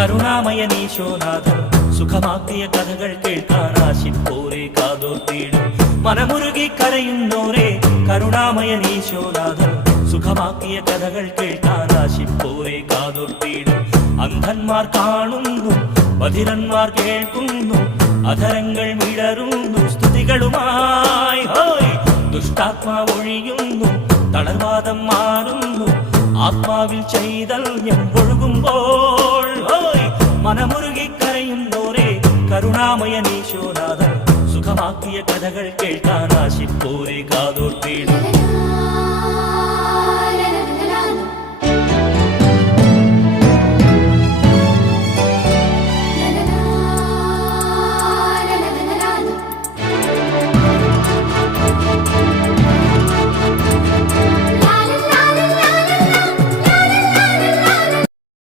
കരുണാമയനീശോനാഥൻ സുഖമാക്കിയ കഥകൾ കേൾക്കാൻ ആശിപ്പോരെ കാതോർത്തിടും. മനമുരുകി കരയുന്നോരെ കരുണാമയനീശോനാഥൻ സുഖമാക്കിയ കഥകൾ കേൾക്കാൻ ആശിപ്പോരെ കാതോർത്തിടും. അന്ധന്മാർ കാണുന്നു, ബധിരന്മാർ കേൾക്കുന്നു, അധരങ്ങൾ വിടരുന്നു സ്തുതികളുമായി. ഹോയ്, ദുഷ്ടാത്മാവ് ഒഴിയുന്നു, തളർവാദം മാറുന്നു, ആത്മാവിൽ ചൈതന്യം ഒഴുകുമ്പോൾ. ഹോയ്, മനമുരുകി കരയുന്നോരെ കരുണാമയനീശോനാഥൻ സുഖമാക്കിയ കഥകൾ കേൾക്കാൻ ആശിപ്പോരെ കാതോർത്തിടും.